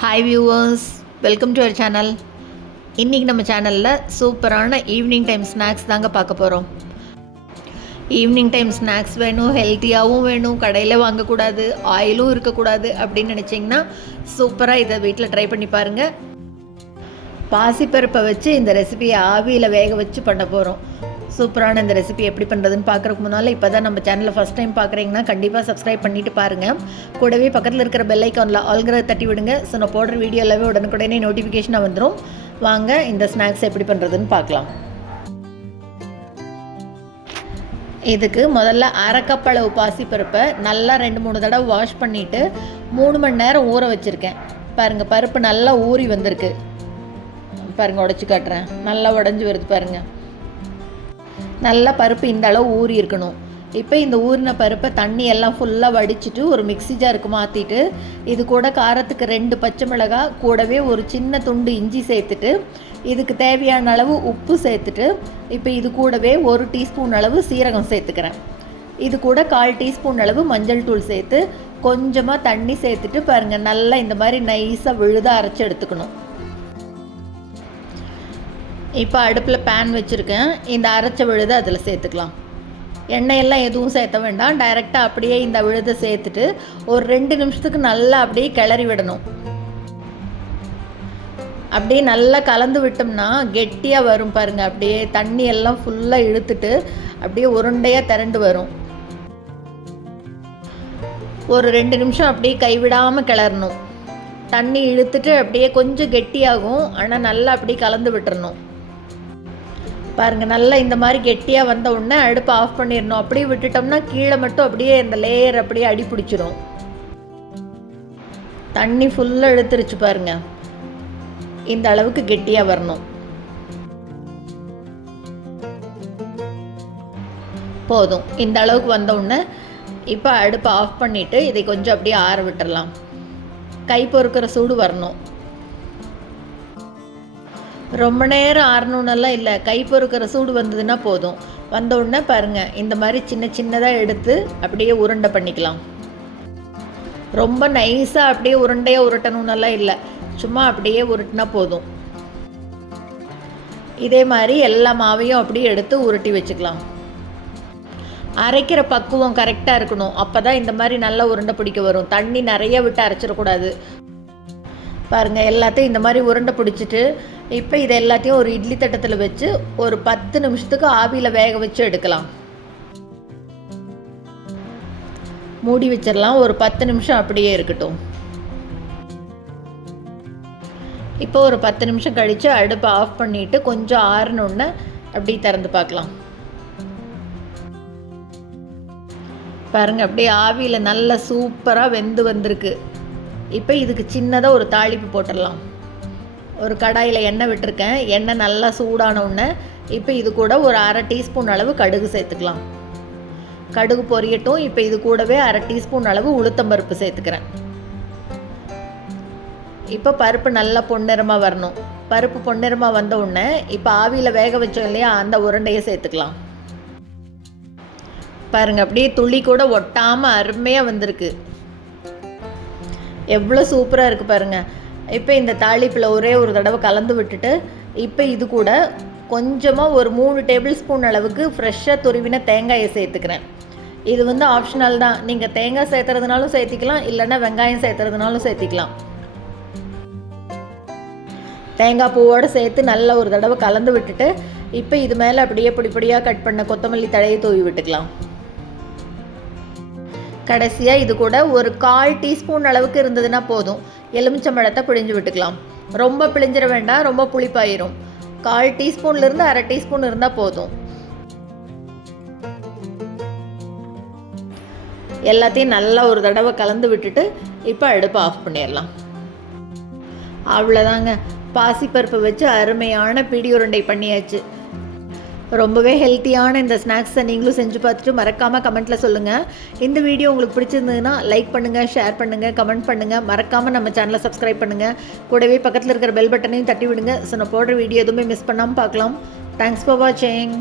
Hi viewers, welcome to our channel. இன்றைக்கி நம்ம சேனலில் சூப்பரான ஈவினிங் டைம் ஸ்நாக்ஸ் தாங்க பார்க்க போகிறோம். ஈவினிங் டைம் ஸ்நாக்ஸ் வேணும், ஹெல்த்தியாகவும் வேணும், கடையில் வாங்கக்கூடாது, ஆயிலும் இருக்கக்கூடாது அப்படின்னு நினச்சிங்கன்னா சூப்பராக இதை வீட்டில் ட்ரை பண்ணி பாருங்கள். பாசிப்பருப்பை வச்சு இந்த ரெசிபியை ஆவியில் வேக வச்சு பண்ண போகிறோம். சூப்பரான இந்த ரெசிபி எப்படி பண்ணுறதுன்னு பார்க்குறதுக்கு முன்னால் இப்போ தான் நம்ம சேனலில் ஃபஸ்ட் டைம் பார்க்குறீங்கன்னா கண்டிப்பாக சப்ஸ்கிரைப் பண்ணிவிட்டு பாருங்கள். கூடவே பக்கத்தில் இருக்கிற பெல் ஐக்கானில் ஆல்கிற தட்டி விடுங்க. ஸோ நான் போடுற வீடியோ எல்லாமே உடனுக்குடனே நோட்டிஃபிகேஷனாக வந்துடும். வாங்க இந்த ஸ்நாக்ஸ் எப்படி பண்ணுறதுன்னு பார்க்கலாம். இதுக்கு முதல்ல அரை கப் அளவு பாசிப்பருப்பை நல்லா 2-3 தடவை வாஷ் பண்ணிவிட்டு 3 மணி நேரம் ஊற வச்சுருக்கேன். பாருங்கள், பருப்பு நல்லா ஊறி வந்திருக்கு. பாருங்கள், உடச்சி காட்டுறேன். நல்லா உடஞ்சி வருது பாருங்கள். நல்லா பருப்பு இந்த அளவு ஊறி இருக்கணும். இப்போ இந்த ஊறின பருப்பை தண்ணி எல்லாம் ஃபுல்லாக வடிச்சிட்டு ஒரு மிக்ஸி ஜாருக்கு மாற்றிட்டு இது கூட காரத்துக்கு 2 பச்சை மிளகாய், கூடவே ஒரு சின்ன துண்டு இஞ்சி சேர்த்துட்டு இதுக்கு தேவையான அளவு உப்பு சேர்த்துட்டு இப்போ இது கூடவே 1 டீஸ்பூன் அளவு சீரகம் சேர்த்துக்கிறேன். இது கூட 1/4 டீஸ்பூன் அளவு மஞ்சள் தூள் சேர்த்து கொஞ்சமாக தண்ணி சேர்த்துட்டு பாருங்கள், நல்லா இந்த மாதிரி நைஸாக விழுதாக அரைச்சி எடுத்துக்கணும். இப்போ அடுப்பில் பேன் வச்சுருக்கேன். இந்த அரைச்ச விழுதை அதில் சேர்த்துக்கலாம். எண்ணெயெல்லாம் எதுவும் சேர்த்த வேண்டாம், டைரெக்டாக அப்படியே இந்த விழுதை சேர்த்துட்டு ஒரு 2 நிமிஷத்துக்கு நல்லா அப்படியே கிளறி விடணும். அப்படியே நல்லா கலந்து விட்டோம்னா கெட்டியாக வரும் பாருங்கள். அப்படியே தண்ணி எல்லாம் ஃபுல்லாக இழுத்துட்டு அப்படியே உருண்டையாக திரண்டு வரும். ஒரு 2 நிமிஷம் அப்படியே கைவிடாமல் கிளறணும். தண்ணி இழுத்துட்டு அப்படியே கொஞ்சம் கெட்டியாகும், ஆனால் நல்லா அப்படியே கலந்து விட்டுறணும். பாருங்கள், நல்லா இந்த மாதிரி கெட்டியாக வந்த உடனே அடுப்பை ஆஃப் பண்ணிடணும். அப்படியே விட்டுட்டோம்னா கீழே மட்டும் அப்படியே இந்த லேயர் அப்படியே அடி பிடிச்சிடும். தண்ணி ஃபுல்லாக இழுத்துருச்சு பாருங்கள். இந்த அளவுக்கு கெட்டியாக வரணும். போதும், இந்த அளவுக்கு வந்த உடனே இப்போ அடுப்பை ஆஃப் பண்ணிவிட்டு இதை கொஞ்சம் அப்படியே ஆற விட்டுடலாம். கை பொறுக்கிற சூடு வரணும். ரொம்ப நேரம் ஆறணுன்னெல்லாம் இல்லை, கை பொறுக்கிற சூடு வந்ததுன்னா போதும். வந்த உடனே பாருங்கள், இந்த மாதிரி சின்ன சின்னதாக எடுத்து அப்படியே உருண்டை பண்ணிக்கலாம். ரொம்ப நைஸாக அப்படியே உருண்டையாக உருட்டணுன்னெல்லாம் இல்லை, சும்மா அப்படியே உருட்டினா போதும். இதே மாதிரி எல்லா மாவையும் அப்படியே எடுத்து உருட்டி வச்சுக்கலாம். அரைக்கிற பக்குவம் கரெக்டாக இருக்கணும். அப்போ தான் இந்த மாதிரி நல்லா உருண்டை பிடிக்க வரும். தண்ணி நிறைய விட்டு அரைச்சிடக்கூடாது. பாருங்கள், எல்லாத்தையும் இந்த மாதிரி உருண்டை பிடிச்சிட்டு இப்போ இதை எல்லாத்தையும் ஒரு இட்லி தட்டத்தில் வச்சு ஒரு 10 நிமிஷத்துக்கு ஆவியில் வேக வச்சு எடுக்கலாம். மூடி வச்சிடலாம். ஒரு 10 நிமிஷம் அப்படியே இருக்கட்டும். இப்போ ஒரு 10 நிமிஷம் கழித்து அடுப்பை ஆஃப் பண்ணிவிட்டு கொஞ்சம் ஆறணுன்னு அப்படி திறந்து பார்க்கலாம். பாருங்கள், அப்படியே ஆவியில் நல்லா சூப்பராக வெந்து வந்திருக்கு. இப்போ இதுக்கு சின்னதாக ஒரு தாளிப்பு போட்டுடலாம். ஒரு கடாயில் எண்ணெய் விட்டுருக்கேன். எண்ணெய் நல்லா சூடான உடனே இப்போ இது கூட ஒரு 1/2 டீஸ்பூன் அளவு கடுகு சேர்த்துக்கலாம். கடுகு பொரியட்டும். இப்போ இது கூடவே 1/2 டீஸ்பூன் அளவு உளுத்தம்பருப்பு சேர்த்துக்கிறேன். இப்போ பருப்பு நல்லா பொன்னிறமாக வரணும். பருப்பு பொன்னிறமாக வந்த உடனே இப்போ ஆவியில் வேக வச்சோம் இல்லையா, அந்த உருண்டையை சேர்த்துக்கலாம். பாருங்கள், அப்படியே துளி கூட ஒட்டாமல் அருமையாக வந்திருக்கு. எவ்வளோ சூப்பராக இருக்குது பாருங்கள். இப்போ இந்த தாளிப்பில் ஒரே ஒரு தடவை கலந்து விட்டுட்டு இப்போ இது கூட கொஞ்சமாக ஒரு 3 டேபிள் ஸ்பூன் அளவுக்கு ஃப்ரெஷ்ஷாக துருவின தேங்காயை சேர்த்துக்கிறேன். இது ஆப்ஷனல் தான். நீங்கள் தேங்காய் சேர்த்துறதுனாலும் சேர்த்திக்கலாம், இல்லைன்னா வெங்காயம் சேர்த்துறதுனாலும் சேர்த்திக்கலாம். தேங்காய் பூவோடு சேர்த்து நல்லா ஒரு தடவை கலந்து விட்டுட்டு இப்போ இது மேலே அப்படியே பொடியாக கட் பண்ண கொத்தமல்லி தழையை தூவி விட்டுக்கலாம். கடைசியாக இது கூட ஒரு 1/4 டீஸ்பூன் அளவுக்கு இருந்ததுன்னா போதும். எலுமிச்சம்பழத்தை பிழிஞ்சு விட்டுக்கலாம். ரொம்ப பிழிஞ்சிட வேண்டாம், ரொம்ப புளிப்பாயிரும். 1/4 டீஸ்பூன்லேருந்து 1/2 டீஸ்பூன் இருந்தால் போதும். எல்லாத்தையும் நல்லா ஒரு தடவை கலந்து விட்டுட்டு இப்போ அடுப்பை ஆஃப் பண்ணிடலாம். அவ்வளோதாங்க, பாசிப்பருப்பை வச்சு அருமையான பிடி உருண்டை பண்ணியாச்சு. ரொம்பவே ஹெல்த்தியான இந்த ஸ்நாக்ஸை நீங்களும் செஞ்சு பார்த்துட்டு மறக்காமல் கமெண்ட்டில் சொல்லுங்கள். இந்த வீடியோ உங்களுக்கு பிடிச்சிருந்ததுன்னா லைக் பண்ணுங்கள், ஷேர் பண்ணுங்கள், கமெண்ட் பண்ணுங்கள். மறக்காமல் நம்ம சேனலை சப்ஸ்கிரைப் பண்ணுங்கள். கூடவே பக்கத்தில் இருக்கிற பெல் பட்டனையும் தட்டி விடுங்க. ஸோ நான் போடுற வீடியோ எதுவுமே மிஸ் பண்ணாமல் பார்க்கலாம். தேங்க்ஸ் ஃபார் வாட்சிங்.